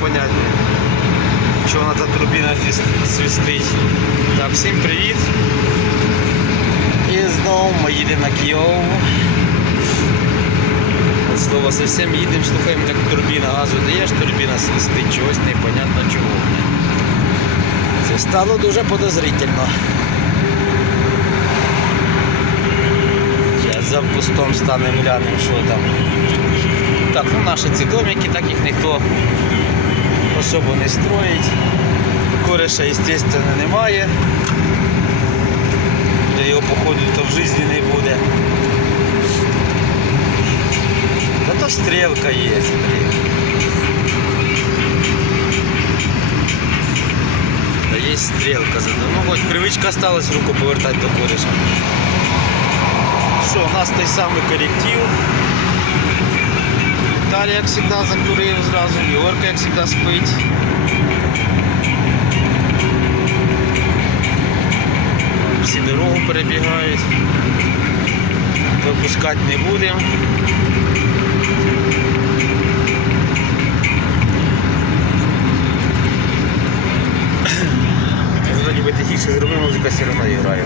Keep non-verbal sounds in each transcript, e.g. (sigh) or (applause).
понять, що вона та турбіна свистить. Так, всім привіт. І знову ми їдемо на Київ. От Слово совсем їдемо, слухаємо, як турбіна газу даєш, турбіна свистить, чогось непонятно чого. Це стало дуже подозрительно. За кустом станемо глянемо, що там. Так, ну наші ці домики, так їх ніхто особо не строїть. Кореша, звісно, немає. Та його походу то в житті не буде. Та то стрілка є. є стрілка. Ну хоч привичка осталась руку повертати до кореша. Що, у нас той самий коректив. Віталій, як завжди, закурив зразу, Йорка, як завжди, спить. Всі дорогу перебігають. Випускати не будемо. Вроді би тихіше зробив, музика все одно грає.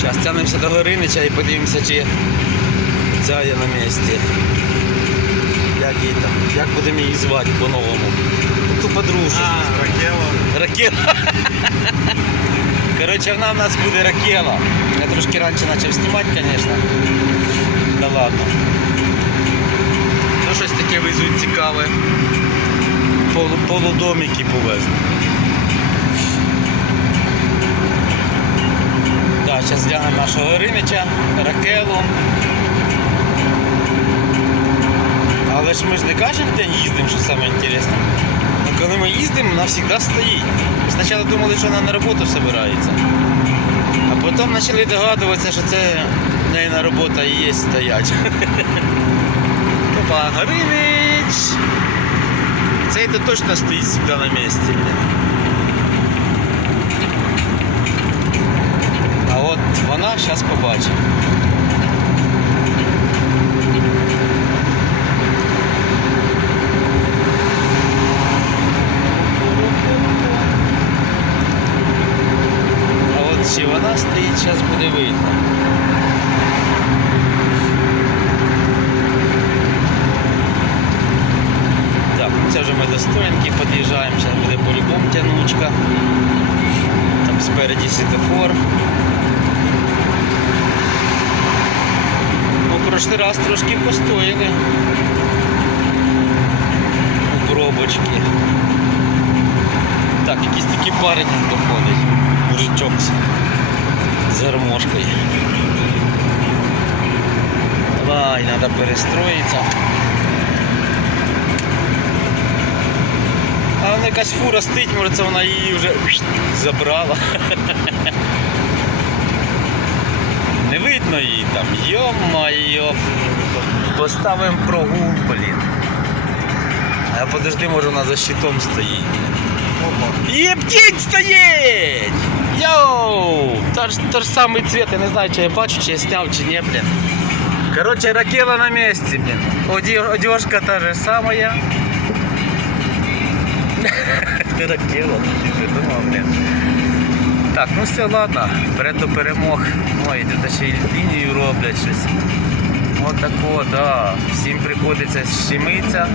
Зараз тягнемося до Горинича і подивимося, чи ця є на місці. Як її там? Як будемо її звати по-новому? Ту подружку. Ракела. Ракела. Коротше, вона в нас буде ракела. Я трошки раніше почав знімати, звісно. Да ладно. Ну щось таке везуть цікаве. Полу, полудомики повезли. Так, зараз глянемо нашого Горинича, ракелу. Але ж ми ж не кожен день їздимо, що саме інтересне. Ну, коли ми їздимо, вона завжди стоїть. Ми спочатку думали, що вона на роботу збирається. А потім почали догадуватися, що це в неї на робота і є стоять. (laughs) Опа, Горинич! Цей то точно стоїть завжди на місці. А от вона зараз побачить. Чи вона стоїть, зараз буде видно. Так, це вже ми до стоянки під'їжджаємо, зараз буде по-любому тянучка. Там спереді світофор. Ну, прошлий раз трошки постояли. У пробочки. Так, якийсь такий парень доходить. Мужичок гармошкою. Давай, треба перестроїтися. А вона якась фура стоїть, може це вона її вже забрала. Не видно її там. Йо-майо. Поставимо прогул, блін. А подожди, може вона за щитом стоїть. Опа. Єптіть стоїть! Йоу! Та ж, та ж самий цвет, я не знаю, чи я бачу, чи я сняв, чи ні, блін. Короче, ракела на місці, блін. Оді- Одежка та же самая. (laughs) Ракела, ти ж думав, блін. Так, ну все, ладно, вперед до перемог. Ой, тут ще й лінію роблять щось. Отако, да. Всім приходиться щемитися.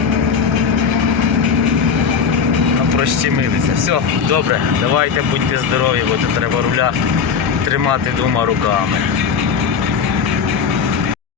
Ну. Все, добре, давайте будьте здорові, бо треба руля тримати двома руками.